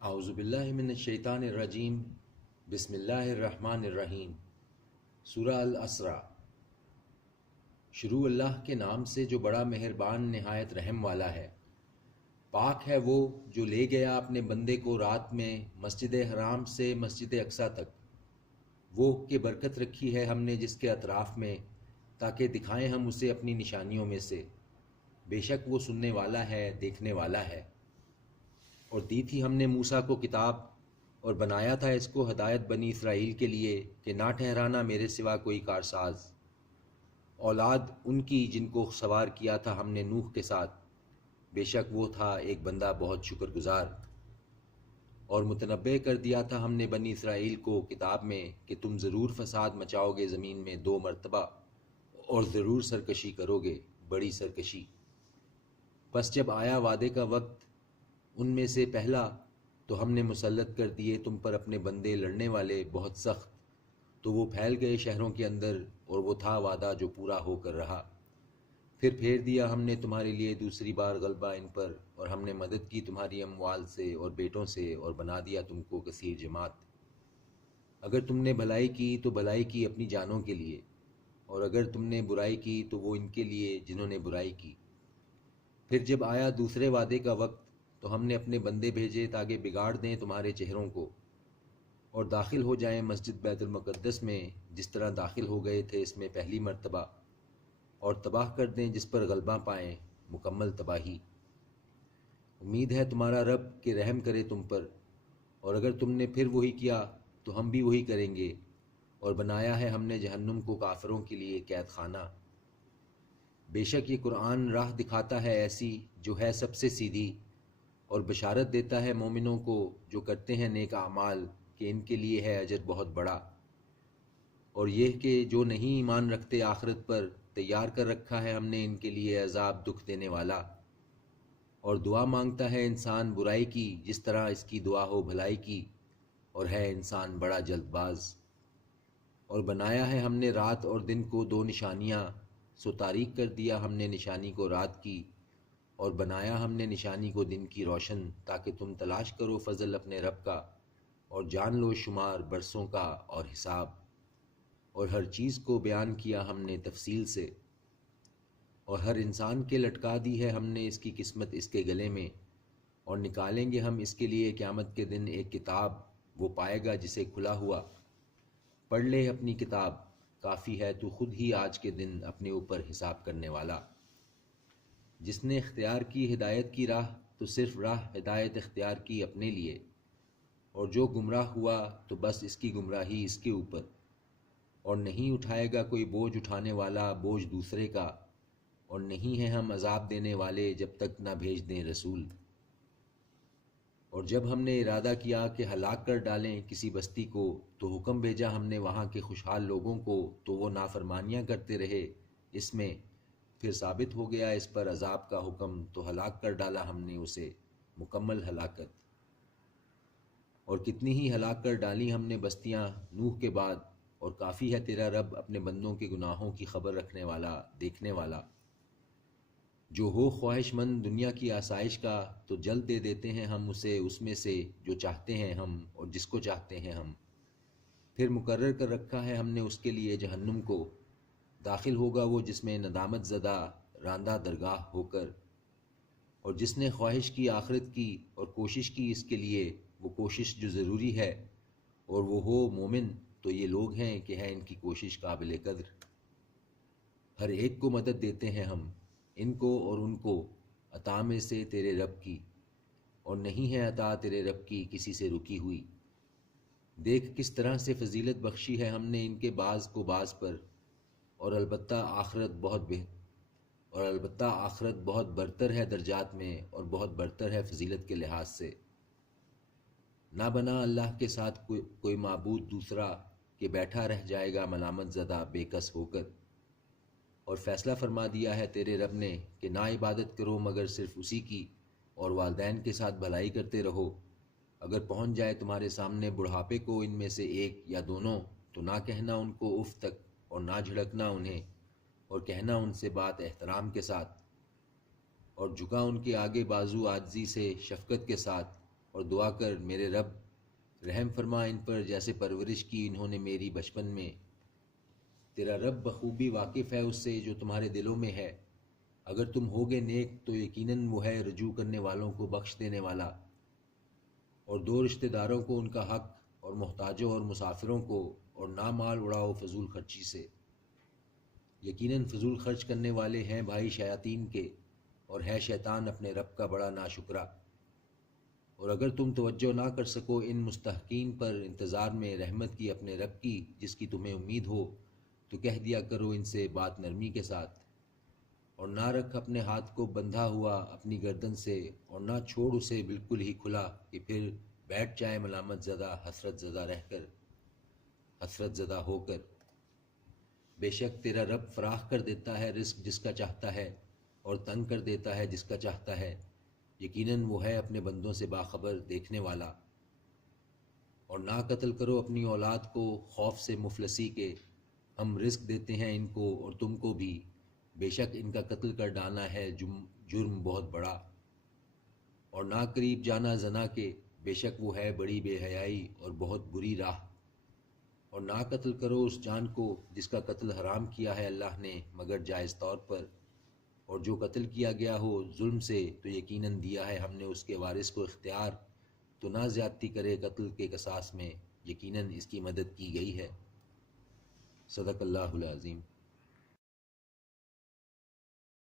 اعوذ باللہ من الشیطان الرجیم، بسم اللہ الرحمن الرحیم۔ سورہ الاسراء۔ شروع اللہ کے نام سے جو بڑا مہربان نہایت رحم والا ہے۔ پاک ہے وہ جو لے گیا اپنے بندے کو رات میں مسجد حرام سے مسجد اقصی تک، وہ کہ برکت رکھی ہے ہم نے جس کے اطراف میں، تاکہ دکھائیں ہم اسے اپنی نشانیوں میں سے۔ بے شک وہ سننے والا ہے، دیکھنے والا ہے۔ اور دی تھی ہم نے موسیٰ کو کتاب، اور بنایا تھا اس کو ہدایت بنی اسرائیل کے لیے کہ نہ ٹھہرانا میرے سوا کوئی کارساز۔ اولاد ان کی جن کو سوار کیا تھا ہم نے نوح کے ساتھ، بے شک وہ تھا ایک بندہ بہت شکر گزار۔ اور متنبع کر دیا تھا ہم نے بنی اسرائیل کو کتاب میں کہ تم ضرور فساد مچاؤ گے زمین میں 2 مرتبہ، اور ضرور سرکشی کرو گے، بڑی سرکشی۔ پس جب آیا وعدے کا وقت ان میں سے پہلا، تو ہم نے مسلط کر دیے تم پر اپنے بندے لڑنے والے بہت سخت، تو وہ پھیل گئے شہروں کے اندر، اور وہ تھا وعدہ جو پورا ہو کر رہا۔ پھر پھیر دیا ہم نے تمہارے لیے دوسری بار غلبہ ان پر، اور ہم نے مدد کی تمہاری اموال سے اور بیٹوں سے، اور بنا دیا تم کو کثیر جماعت۔ اگر تم نے بھلائی کی تو بھلائی کی اپنی جانوں کے لیے، اور اگر تم نے برائی کی تو وہ ان کے لیے جنہوں نے برائی کی۔ پھر جب آیا دوسرے وعدے کا وقت، تو ہم نے اپنے بندے بھیجے تاکہ بگاڑ دیں تمہارے چہروں کو، اور داخل ہو جائیں مسجد بیت المقدس میں جس طرح داخل ہو گئے تھے اس میں پہلی مرتبہ، اور تباہ کر دیں جس پر غلبہ پائیں، مکمل تباہی۔ امید ہے تمہارا رب کہ رحم کرے تم پر، اور اگر تم نے پھر وہی کیا تو ہم بھی وہی کریں گے، اور بنایا ہے ہم نے جہنم کو کافروں کے لیے قید خانہ۔ بے شک یہ قرآن راہ دکھاتا ہے ایسی جو ہے سب سے سیدھی، اور بشارت دیتا ہے مومنوں کو جو کرتے ہیں نیک اعمال کہ ان کے لیے ہے اجر بہت بڑا۔ اور یہ کہ جو نہیں ایمان رکھتے آخرت پر، تیار کر رکھا ہے ہم نے ان کے لیے عذاب دکھ دینے والا۔ اور دعا مانگتا ہے انسان برائی کی جس طرح اس کی دعا ہو بھلائی کی، اور ہے انسان بڑا جلد باز۔ اور بنایا ہے ہم نے رات اور دن کو 2 نشانیاں، سو تاریک کر دیا ہم نے نشانی کو رات کی، اور بنایا ہم نے نشانی کو دن کی روشن، تاکہ تم تلاش کرو فضل اپنے رب کا، اور جان لو شمار برسوں کا اور حساب۔ اور ہر چیز کو بیان کیا ہم نے تفصیل سے، اور ہر انسان کے لٹکا دی ہے ہم نے اس کی قسمت اس کے گلے میں، اور نکالیں گے ہم اس کے لیے قیامت کے دن ایک کتاب، وہ پائے گا جسے کھلا ہوا۔ پڑھ لے اپنی کتاب، کافی ہے تو خود ہی آج کے دن اپنے اوپر حساب کرنے والا۔ جس نے اختیار کی ہدایت کی راہ، تو صرف راہ ہدایت اختیار کی اپنے لیے، اور جو گمراہ ہوا تو بس اس کی گمراہی اس کے اوپر۔ اور نہیں اٹھائے گا کوئی بوجھ اٹھانے والا بوجھ دوسرے کا، اور نہیں ہیں ہم عذاب دینے والے جب تک نہ بھیج دیں رسول۔ اور جب ہم نے ارادہ کیا کہ ہلاک کر ڈالیں کسی بستی کو، تو حکم بھیجا ہم نے وہاں کے خوشحال لوگوں کو، تو وہ نافرمانیاں کرتے رہے اس میں، پھر ثابت ہو گیا اس پر عذاب کا حکم، تو ہلاک کر ڈالا ہم نے اسے، مکمل ہلاکت۔ اور کتنی ہی ہلاک کر ڈالی ہم نے بستیاں نوح کے بعد، اور کافی ہے تیرا رب اپنے بندوں کے گناہوں کی خبر رکھنے والا، دیکھنے والا۔ جو ہو خواہش مند دنیا کی آسائش کا، تو جلد دے دیتے ہیں ہم اسے اس میں سے جو چاہتے ہیں ہم، اور جس کو چاہتے ہیں ہم۔ پھر مقرر کر رکھا ہے ہم نے اس کے لیے جہنم کو، داخل ہوگا وہ جس میں ندامت زدہ راندہ درگاہ ہو کر۔ اور جس نے خواہش کی آخرت کی اور کوشش کی اس کے لیے، وہ کوشش جو ضروری ہے، اور وہ ہو مومن، تو یہ لوگ ہیں کہ ہے ان کی کوشش قابل قدر۔ ہر ایک کو مدد دیتے ہیں ہم، ان کو اور ان کو، عطا میں سے تیرے رب کی، اور نہیں ہے عطا تیرے رب کی کسی سے رکی ہوئی۔ دیکھ کس طرح سے فضیلت بخشی ہے ہم نے ان کے بعض کو بعض پر، اور البتہ آخرت بہت برتر ہے درجات میں، اور بہت برتر ہے فضیلت کے لحاظ سے۔ نہ بنا اللہ کے ساتھ کوئی معبود دوسرا کہ بیٹھا رہ جائے گا ملامت زدہ بے کس ہو کر۔ اور فیصلہ فرما دیا ہے تیرے رب نے کہ نہ عبادت کرو مگر صرف اسی کی، اور والدین کے ساتھ بھلائی کرتے رہو۔ اگر پہنچ جائے تمہارے سامنے بڑھاپے کو ان میں سے ایک یا دونوں، تو نہ کہنا ان کو اف تک، اور نہ جھڑکنا انہیں، اور کہنا ان سے بات احترام کے ساتھ، اور جھکا ان کے آگے بازو عاجزی سے شفقت کے ساتھ، اور دعا کر میرے رب رحم فرما ان پر جیسے پرورش کی انہوں نے میری بچپن میں۔ تیرا رب بخوبی واقف ہے اس سے جو تمہارے دلوں میں ہے، اگر تم ہوگے نیک تو یقیناً وہ ہے رجوع کرنے والوں کو بخش دینے والا۔ اور دو رشتہ داروں کو ان کا حق، اور محتاجوں اور مسافروں کو، اور نہ مال اڑاؤ فضول خرچی سے، یقیناً فضول خرچ کرنے والے ہیں بھائی شیاطین کے، اور ہے شیطان اپنے رب کا بڑا ناشکرا۔ اور اگر تم توجہ نہ کر سکو ان مستحقین پر انتظار میں رحمت کی اپنے رب کی جس کی تمہیں امید ہو، تو کہہ دیا کرو ان سے بات نرمی کے ساتھ، اور نہ رکھ اپنے ہاتھ کو بندھا ہوا اپنی گردن سے، اور نہ چھوڑ اسے بالکل ہی کھلا کہ پھر بیٹھ جائے ملامت زدہ حسرت زدہ ہو کر۔ بے شک تیرا رب فراخ کر دیتا ہے رزق جس کا چاہتا ہے، اور تنگ کر دیتا ہے جس کا چاہتا ہے، یقیناً وہ ہے اپنے بندوں سے باخبر دیکھنے والا۔ اور نہ قتل کرو اپنی اولاد کو خوف سے مفلسی کے، ہم رزق دیتے ہیں ان کو اور تم کو بھی، بے شک ان کا قتل کر ڈالنا ہے جرم بہت بڑا۔ اور نہ قریب جانا زنا کے، بے شک وہ ہے بڑی بے حیائی اور بہت بری راہ۔ اور نہ قتل کرو اس جان کو جس کا قتل حرام کیا ہے اللہ نے مگر جائز طور پر، اور جو قتل کیا گیا ہو ظلم سے تو یقیناً دیا ہے ہم نے اس کے وارث کو اختیار، تو نہ زیادتی کرے قتل کے قصاص میں، یقیناً اس کی مدد کی گئی ہے۔ صدق اللہ العظیم۔